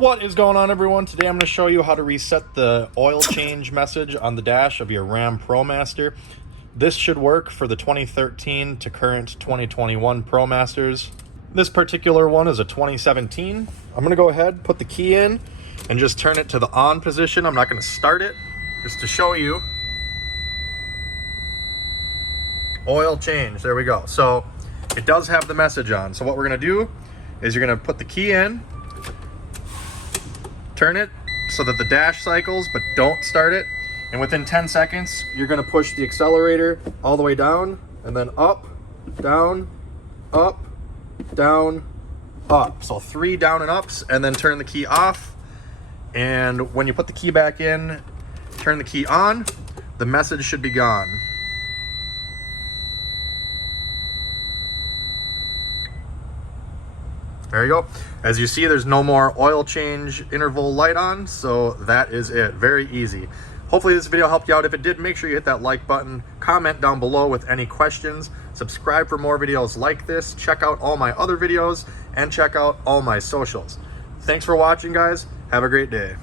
What is going on, everyone? Today I'm going to show you how to reset the oil change message on the dash of your Ram ProMaster. This should work for the 2013 to current 2021 ProMasters. This particular one is a 2017. I'm going to go ahead, put the key in, and just turn it to the on position. I'm not going to start it, just to show you. Oil change, there we go. So it does have the message on. So what we're going to do is you're going to put the key in, turn it so that the dash cycles, but don't start it. And within 10 seconds, you're gonna push the accelerator all the way down, and then up, down, up, down, up. So 3 down and ups, and then turn the key off. And when you put the key back in, turn the key on, the message should be gone. There you go. As you see, there's no more oil change interval light on, so that is it. Very easy. Hopefully this video helped you out. If it did, make sure you hit that like button, comment down below with any questions, subscribe for more videos like this, check out all my other videos, and check out all my socials. Thanks for watching, guys. Have a great day.